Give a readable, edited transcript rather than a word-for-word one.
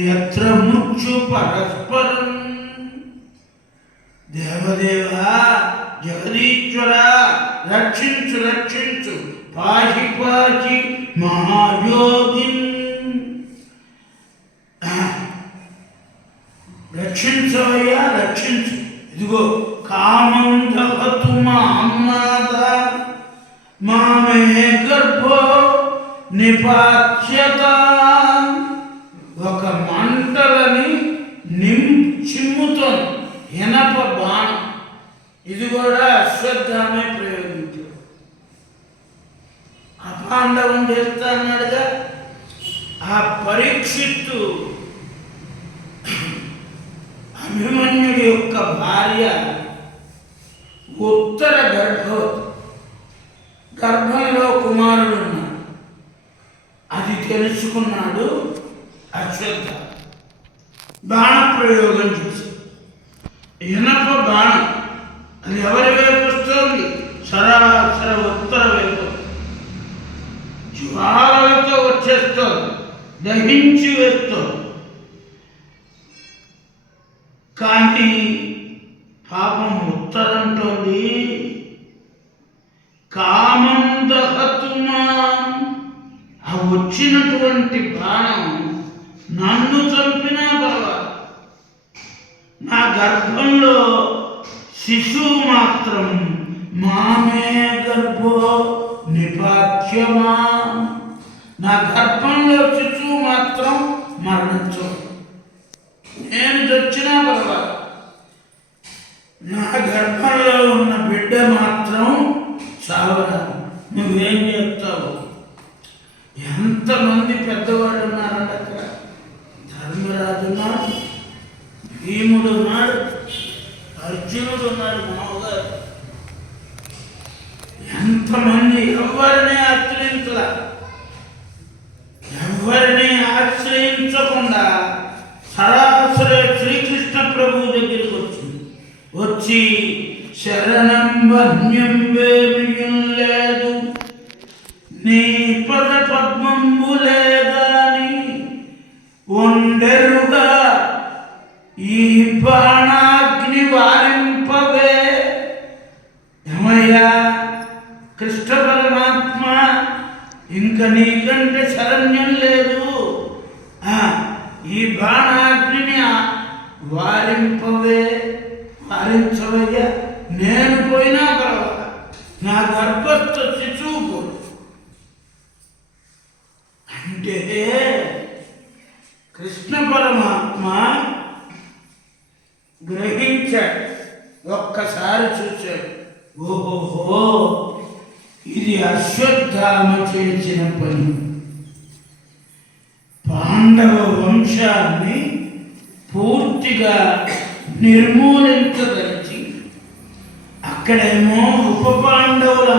యత్ర మృత్యు పరస్పరం. దేవదేవా, జగదీశ్వర, రక్షించు రక్షించు, పాహి పాహి మహాయోగిన్. రక్షించవయ్యా రక్షించు. ఇదిగో కామం దహతు మామ్నాద మామే గర్భో నిపాచ్యత. ఒక మంటలని చిమ్ముతోంది ఎనప బాణం. ఇది కూడా అశ్వత్థామే ప్రయోగించాడు. అపాండవం చేస్తా అన్నాడుగా. ఆ పరీక్షిత్తు అభిమన్యుడి యొక్క భార్య ఉత్తర గర్భవతి, గర్భంలో కుమారుడు ఉన్నాడు. అది తెలుసుకున్నాడు అశ్వత్థ. బాణ ప్రయోగం చేసి ఇనప బాణం అది ఎవరి వైపు వస్తుంది? సరాసర ఉత్తర వైపు జ్వాలలతో వచ్చేస్తుంది, దహించి వేస్తుంది. కానీ పాపం ఉత్తరంటోంది కామం దహతుమా. ఆ వచ్చినటువంటి బాణం నన్ను చంపినా పర్వాలేదు, నా గర్భంలో శిశువు మాత్రం మామే గర్భో నిపాత్యమా. నా గర్భంలో శిశువు మాత్రం మరణించు. నేను చచ్చినా పర్వాలేదు, నా గర్భంలో ఉన్న బిడ్డ మాత్రం సావరాదు. నువ్వేం చెప్తావు? ఎంతమంది పెద్దవాళ్ళు ఉన్నారంటే అక్కడ. ధర్మరాజు ఉన్నాడు, భీముడు ఉన్నాడు, అర్జునుడు ఉన్నాడు, మామగారు. ఎంతమంది ఎవరిని ఆశ్రయించలా. ఎవరిని ఆశ్రయించకుండా సరాసరి శ్రీకృష్ణ ప్రభు దగ్గరికి వచ్చింది. వచ్చి శరణం వన్యం వేమియం లేదు, నీ పద పద్మంబులేదాని ఒండెరుగా ఈ బాణాగ్ని వారింపవే. ఏమయ్యా కృష్ణ పరమాత్మ, ఇంక నీకంటే శరణ్యం లేదు. ఈ బాణాగ్నిని వారింపవే, వారించవయ్యా. నేను పోయినా పర్వాలేదు, నా గర్భస్థ శిశువు పోయి. అంటే కృష్ణ పరమాత్మ గ్రహించాడు, ఒక్కసారి చూశాడు. ఓహోహో, ఇది అశ్వత్థామ చేసిన పని. పాండవ వంశాన్ని పూర్తిగా నిర్మూలించదలిచి అక్కడేమో ఉప పాండవులు